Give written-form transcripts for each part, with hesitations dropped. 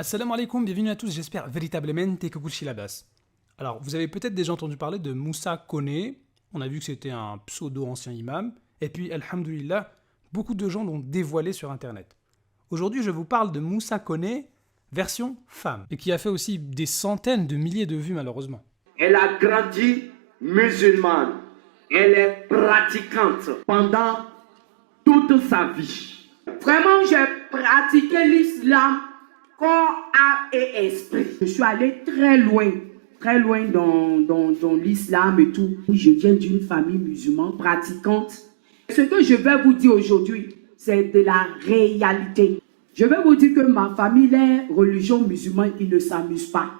Assalamu alaikum, bienvenue à tous, j'espère véritablement que Kukushi Labas. Alors, vous avez peut-être déjà entendu parler de Moussa Koné, on a vu que c'était un pseudo-ancien imam, et puis, alhamdoulilah, beaucoup de gens l'ont dévoilé sur internet. Aujourd'hui, je vous parle de Moussa Koné, version femme, et qui a fait aussi des centaines de milliers de vues malheureusement. Elle a grandi musulmane, elle est pratiquante pendant toute sa vie. Vraiment, j'ai pratiqué l'islam corps, âme et esprit. Je suis allé très loin dans l'islam et tout. Je viens d'une famille musulmane pratiquante. Ce que je vais vous dire aujourd'hui, c'est de la réalité. Je vais vous dire que ma famille, les religions musulmanes, ils ne s'amusent pas.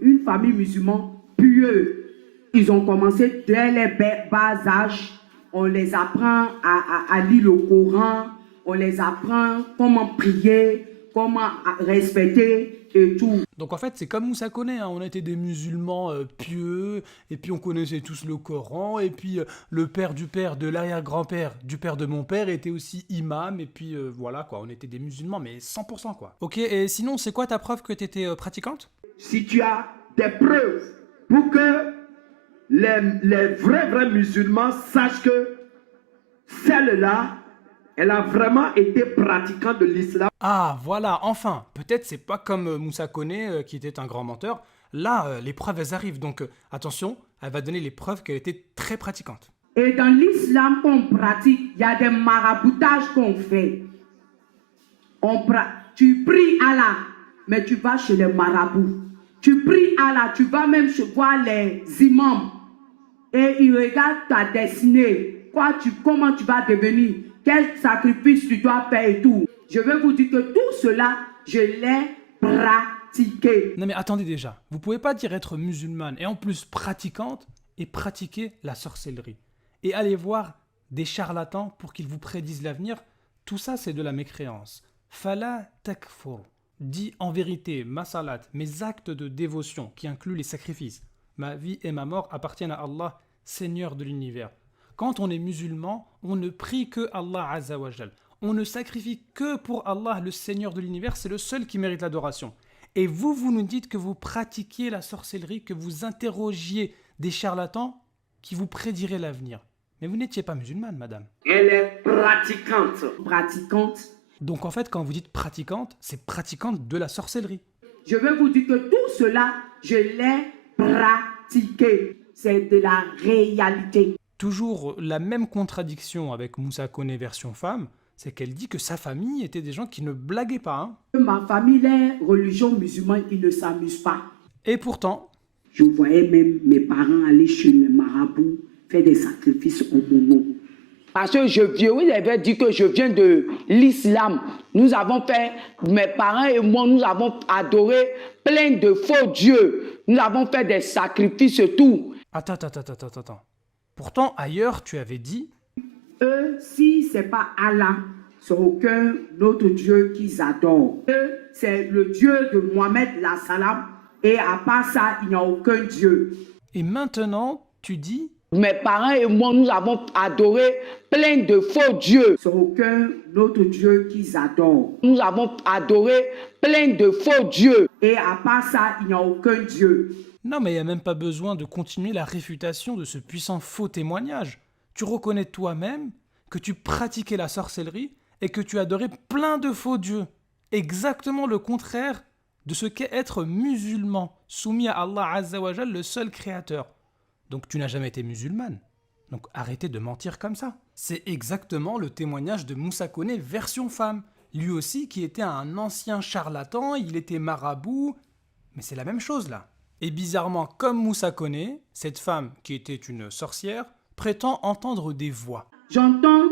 Une famille musulmane pieuse. Ils ont commencé dès les bas âges. On les apprend à lire le Coran. On les apprend comment prier, comment respecter et tout. Donc en fait, c'est comme Moussa Koné, hein. On était des musulmans pieux, et puis on connaissait tous le Coran, et puis le père du père de l'arrière-grand-père du père de mon père était aussi imam, et puis voilà quoi, on était des musulmans, mais 100% quoi. Ok, et sinon, c'est quoi ta preuve que tu étais pratiquante? Si tu as des preuves pour que les vrais musulmans sachent que celle-là, elle a vraiment été pratiquante de l'islam. Ah, voilà, enfin, peut-être c'est pas comme Moussa Koné qui était un grand menteur. Là, les preuves, elles arrivent, donc attention, elle va donner les preuves qu'elle était très pratiquante. Et dans l'islam qu'on pratique, il y a des maraboutages qu'on fait. Tu pries Allah, mais tu vas chez les marabouts. Tu pries Allah, tu vas même voir les imams. Et ils regardent ta destinée. Comment tu vas devenir, quel sacrifice tu dois faire et tout. Je vais vous dire que tout cela, je l'ai pratiqué. Non mais attendez déjà, vous pouvez pas dire être musulmane et en plus pratiquante et pratiquer la sorcellerie. Et aller voir des charlatans pour qu'ils vous prédisent l'avenir, tout ça c'est de la mécréance. Fala takfur. Dit en vérité, ma salat, mes actes de dévotion qui incluent les sacrifices, ma vie et ma mort appartiennent à Allah, Seigneur de l'univers. Quand on est musulman, on ne prie que Allah Azza wa Jal. On ne sacrifie que pour Allah, le Seigneur de l'univers, c'est le seul qui mérite l'adoration. Et vous nous dites que vous pratiquiez la sorcellerie, que vous interrogiez des charlatans qui vous prédiraient l'avenir. Mais vous n'étiez pas musulmane, madame. Elle est pratiquante. Pratiquante. Donc en fait, quand vous dites pratiquante, c'est pratiquante de la sorcellerie. Je vais vous dire que tout cela, je l'ai pratiqué. C'est de la réalité. Toujours la même contradiction avec Moussa Koné version femme, c'est qu'elle dit que sa famille était des gens qui ne blaguaient pas. Hein. Ma famille, les religions musulmanes, ils ne s'amusent pas. Et pourtant, je voyais même mes parents aller chez les marabouts faire des sacrifices en mon nom. Parce que oui, j'avais dit que je viens de l'islam. Nous avons fait, mes parents et moi, nous avons adoré plein de faux dieux. Nous avons fait des sacrifices et tout. Attends. Pourtant, ailleurs, tu avais dit... si c'est pas Allah, c'est aucun autre Dieu qu'ils adorent. C'est le Dieu de Mohamed la salam. Et à part ça, il n'y a aucun Dieu. Et maintenant, tu dis... Mes parents et moi, nous avons adoré plein de faux dieux. C'est aucun autre Dieu qu'ils adorent. Nous avons adoré plein de faux dieux. Et à part ça, il n'y a aucun Dieu. Non, mais il n'y a même pas besoin de continuer la réfutation de ce puissant faux témoignage. Tu reconnais toi-même que tu pratiquais la sorcellerie et que tu adorais plein de faux dieux. Exactement le contraire de ce qu'est être musulman, soumis à Allah Azza wa Jal, le seul créateur. Donc tu n'as jamais été musulmane. Donc arrêtez de mentir comme ça. C'est exactement le témoignage de Moussa Koné version femme. Lui aussi qui était un ancien charlatan, il était marabout. Mais c'est la même chose là. Et bizarrement, comme Moussa Koné, cette femme qui était une sorcière prétend entendre des voix. J'entends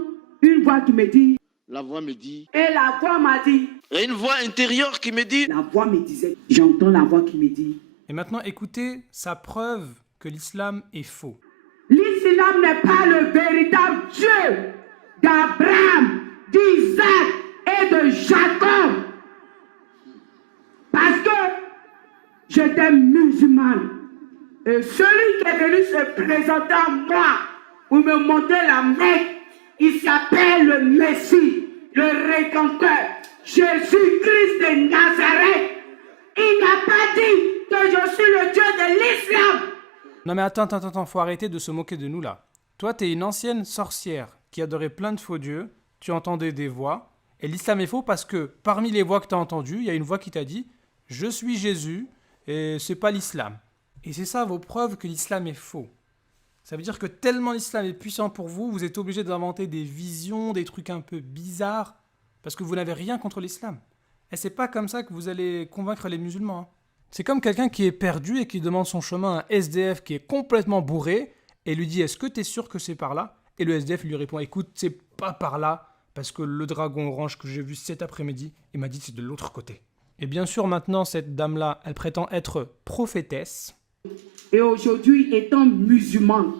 une voix qui me dit... La voix me dit... Et la voix m'a dit... Et une voix intérieure qui me dit... La voix me disait... J'entends la voix qui me dit... Et maintenant écoutez sa preuve que l'islam est faux. L'islam n'est pas le véritable Dieu d'Abraham, d'Isaac et de Jacob. Parce que j'étais musulmane. Et celui qui est venu se présenter à moi pour me montrer la Mecque, il s'appelle le Messie, le Rédempteur, Jésus-Christ de Nazareth. Non mais attends, faut arrêter de se moquer de nous là. Toi, t'es une ancienne sorcière qui adorait plein de faux dieux, tu entendais des voix, et l'islam est faux parce que parmi les voix que t'as entendues, il y a une voix qui t'a dit « Je suis Jésus, et c'est pas l'islam ». Et c'est ça vos preuves que l'islam est faux. Ça veut dire que tellement l'islam est puissant pour vous, vous êtes obligé d'inventer des visions, des trucs un peu bizarres, parce que vous n'avez rien contre l'islam. Et c'est pas comme ça que vous allez convaincre les musulmans. Hein. C'est comme quelqu'un qui est perdu et qui demande son chemin à un SDF qui est complètement bourré et lui dit « Est-ce que tu es sûr que c'est par là ?» Et le SDF lui répond « Écoute, c'est pas par là, parce que le dragon orange que j'ai vu cet après-midi, il m'a dit que c'est de l'autre côté. » Et bien sûr, maintenant, cette dame-là, elle prétend être prophétesse. Et aujourd'hui, étant musulmane,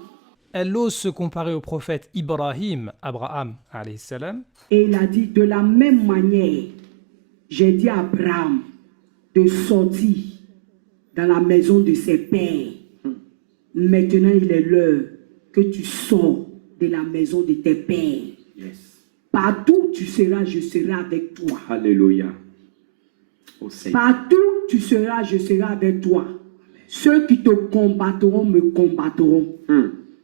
Elle ose se comparer au prophète Abraham, alayhi salam. et il a dit de la même manière, j'ai dit à Abraham de sortir dans la maison de ses pères. Maintenant, il est l'heure que tu sors de la maison de tes pères. Yes. Partout où tu seras, je serai avec toi. Alléluia. Au Seigneur. Partout où tu seras, je serai avec toi. Ceux qui te combattront me combattront.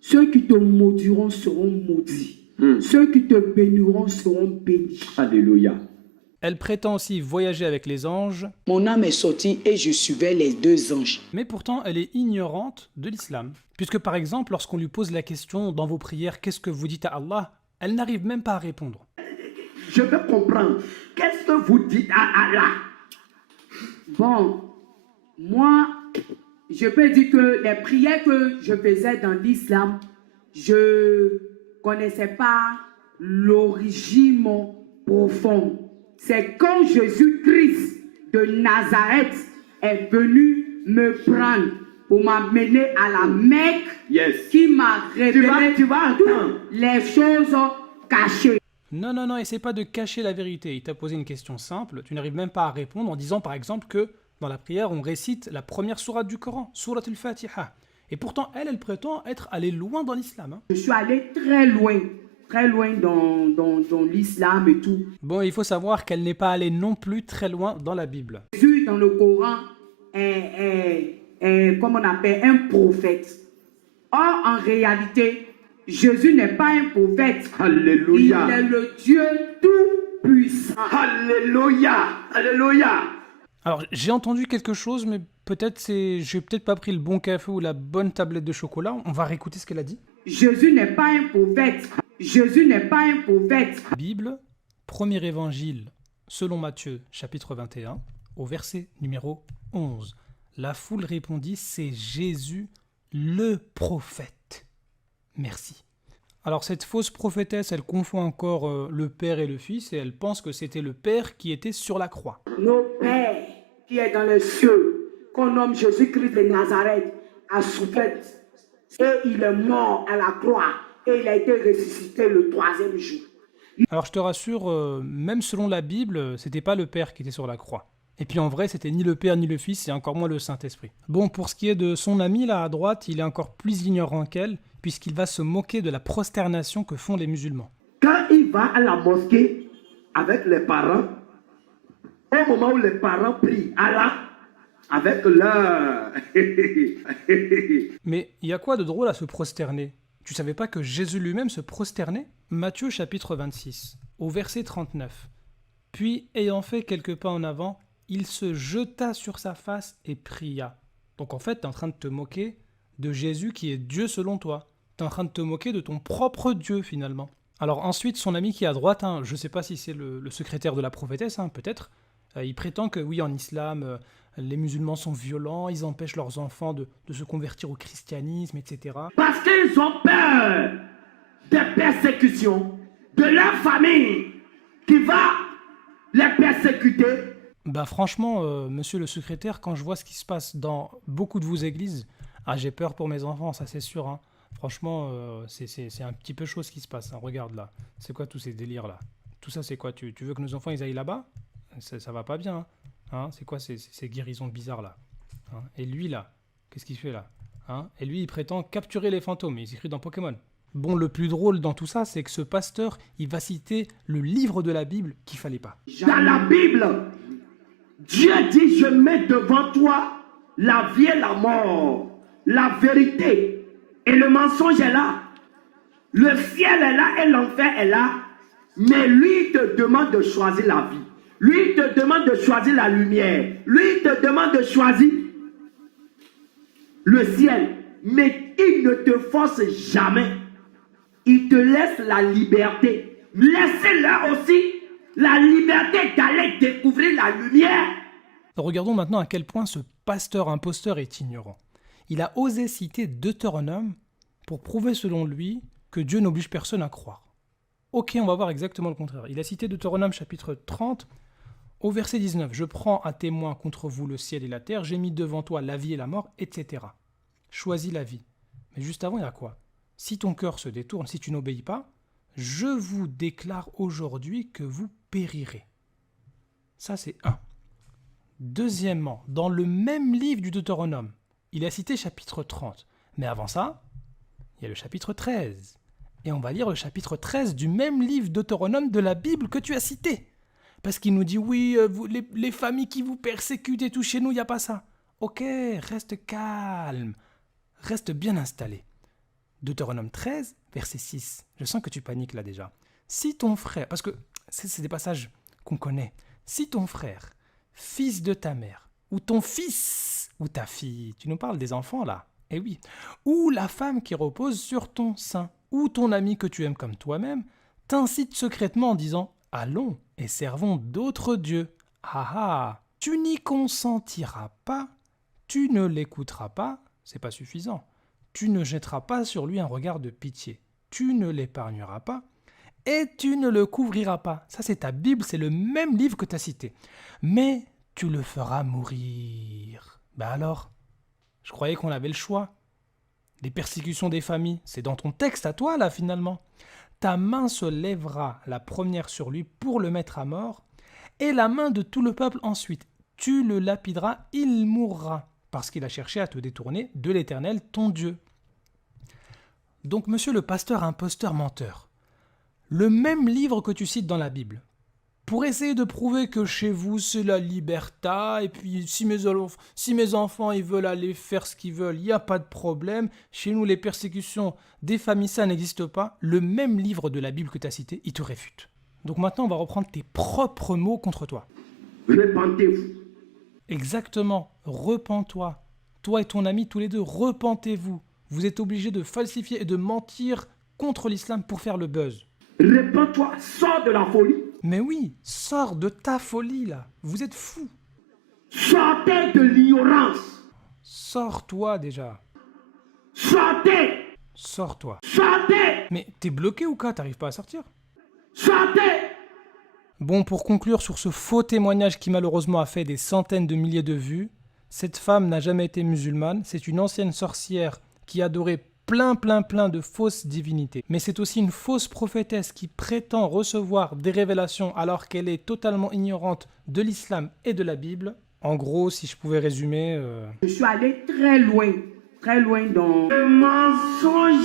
Ceux qui te maudiront seront maudits. Ceux qui te béniront seront bénis. Alléluia. Elle prétend aussi voyager avec les anges, Mon âme est sortie et je suivais les deux anges. mais pourtant elle est ignorante de l'islam. Puisque par exemple, lorsqu'on lui pose la question dans vos prières « Qu'est-ce que vous dites à Allah ?», elle n'arrive même pas à répondre. Je veux comprendre. Qu'est-ce que vous dites à Allah? Bon, moi, je peux dire que les prières que je faisais dans l'islam, je connaissais pas l'origine profonde. C'est quand Jésus-Christ de Nazareth est venu me prendre pour m'amener à la Mecque, Yes. qui m'a révélé tu vas toutes entendre. les choses cachées. Non, essaie pas de cacher la vérité. Il t'a posé une question simple, tu n'arrives même pas à répondre en disant par exemple que dans la prière, on récite la première sourate du Coran, sourate al-Fatiha. Et pourtant, elle prétend être allée loin dans l'islam. Hein. Je suis allé très loin dans l'islam et tout. Bon, il faut savoir qu'elle n'est pas allée non plus très loin dans la Bible. Jésus dans le Coran est comme on appelle, un prophète. Or, en réalité, Jésus n'est pas un prophète. Alléluia. Il est le Dieu tout-puissant. Alléluia. Alléluia. Alors, j'ai entendu quelque chose, mais peut-être j'ai peut-être pas pris le bon café ou la bonne tablette de chocolat. On va réécouter ce qu'elle a dit. Jésus n'est pas un prophète. Jésus n'est pas un prophète. Bible, premier évangile, selon Matthieu, chapitre 21, au verset numéro 11. La foule répondit, c'est Jésus, le prophète. Merci. Alors cette fausse prophétesse, elle confond encore le Père et le Fils, et elle pense que c'était le Père qui était sur la croix. Nos pères qui est dans les cieux, qu'on nomme Jésus-Christ de Nazareth, a souffert. Et il est mort à la croix. Et il a été ressuscité le 3e jour. Alors je te rassure, même selon la Bible, c'était pas le Père qui était sur la croix. Et puis en vrai, c'était ni le Père ni le Fils, et encore moins le Saint-Esprit. Bon, pour ce qui est de son ami là à droite, il est encore plus ignorant qu'elle, puisqu'il va se moquer de la prosternation que font les musulmans. Quand il va à la mosquée avec les parents, au moment où les parents prient Allah, avec leur... Mais il y a quoi de drôle à se prosterner? Tu savais pas que Jésus lui-même se prosternait? Matthieu chapitre 26, au verset 39. Puis, ayant fait quelques pas en avant, il se jeta sur sa face et pria. Donc en fait, tu es en train de te moquer de Jésus qui est Dieu selon toi. Tu es en train de te moquer de ton propre Dieu finalement. Alors ensuite, son ami qui est à droite, je ne sais pas si c'est le secrétaire de la prophétesse, peut-être, il prétend que oui, en islam, les musulmans sont violents, ils empêchent leurs enfants de se convertir au christianisme, etc. Parce qu'ils ont peur des persécutions de leur famille qui va les persécuter. Bah franchement, monsieur le secrétaire, quand je vois ce qui se passe dans beaucoup de vos églises, j'ai peur pour mes enfants, ça c'est sûr. Hein. Franchement, c'est un petit peu chaud ce qui se passe. Hein. Regarde là, c'est quoi tous ces délires là? Tout ça c'est quoi? Tu veux que nos enfants ils aillent là-bas? Ça va pas bien. Hein. C'est quoi ces guérisons bizarres là? Et lui là, qu'est-ce qu'il fait là? Et lui il prétend capturer les fantômes, il s'écrit dans Pokémon. Bon, le plus drôle dans tout ça, c'est que ce pasteur, il va citer le livre de la Bible qu'il fallait pas. Dans la Bible, Dieu dit, je mets devant toi la vie et la mort. la vérité et le mensonge est là. Le ciel est là et l'enfer est là. Mais lui, il te demande de choisir la vie. Lui, il te demande de choisir la lumière. Lui, il te demande de choisir le ciel. Mais il ne te force jamais. Il te laisse la liberté. Laissez-leur aussi la liberté d'aller découvrir la lumière. Regardons maintenant à quel point ce pasteur imposteur est ignorant. Il a osé citer Deutéronome pour prouver selon lui que Dieu n'oblige personne à croire. Ok, on va voir exactement le contraire. Il a cité Deutéronome chapitre 30 au verset 19. « Je prends à témoin contre vous le ciel et la terre, j'ai mis devant toi la vie et la mort, etc. » Choisis la vie. Mais juste avant, il y a quoi? Si ton cœur se détourne, si tu n'obéis pas, je vous déclare aujourd'hui que vous périrez. Ça, c'est un. Deuxièmement, dans le même livre du Deutéronome, il a cité chapitre 30. Mais avant ça, il y a le chapitre 13. Et on va lire le chapitre 13 du même livre Deutéronome de la Bible que tu as cité. Parce qu'il nous dit, oui, les familles qui vous persécutent et tout, chez nous, il n'y a pas ça. Ok, reste calme. Reste bien installé. Deutéronome 13, verset 6. Je sens que tu paniques là déjà. Si ton frère, parce que c'est des passages qu'on connaît. Si ton frère, fils de ta mère, ou ton fils, ou ta fille, tu nous parles des enfants là, eh oui, ou la femme qui repose sur ton sein, ou ton ami que tu aimes comme toi-même, t'incite secrètement en disant « Allons et servons d'autres dieux. » Ah ah, tu n'y consentiras pas, tu ne l'écouteras pas, c'est pas suffisant. Tu ne jetteras pas sur lui un regard de pitié, tu ne l'épargneras pas, et tu ne le couvriras pas. Ça c'est ta Bible, c'est le même livre que tu as cité. Mais tu le feras mourir. Ben alors, je croyais qu'on avait le choix. Les persécutions des familles, c'est dans ton texte à toi, là, finalement. Ta main se lèvera la première sur lui pour le mettre à mort, et la main de tout le peuple ensuite. Tu le lapideras, il mourra, parce qu'il a cherché à te détourner de l'Éternel, ton Dieu. Donc, monsieur le pasteur imposteur menteur, le même livre que tu cites dans la Bible, pour essayer de prouver que chez vous, c'est la liberté, et puis si mes enfants ils veulent aller faire ce qu'ils veulent, il n'y a pas de problème. Chez nous, les persécutions des familles, ça n'existe pas. Le même livre de la Bible que tu as cité, il te réfute. Donc maintenant, on va reprendre tes propres mots contre toi. Repentez-vous. Exactement, repens-toi. Toi et ton ami, tous les deux, repentez-vous. Vous êtes obligés de falsifier et de mentir contre l'islam pour faire le buzz. Repens-toi, sors de la folie. Mais oui, sors de ta folie là. Vous êtes fous. Sortez de l'ignorance. Sors-toi déjà. Sortez. Sors-toi. Sortez. Mais t'es bloqué ou quoi? T'arrives pas à sortir? Sortez. Bon, pour conclure sur ce faux témoignage qui malheureusement a fait des centaines de milliers de vues, cette femme n'a jamais été musulmane, c'est une ancienne sorcière qui adorait plein de fausses divinités. Mais c'est aussi une fausse prophétesse qui prétend recevoir des révélations alors qu'elle est totalement ignorante de l'islam et de la Bible. En gros, si je pouvais résumer... Je suis allé très loin dans le mensonge.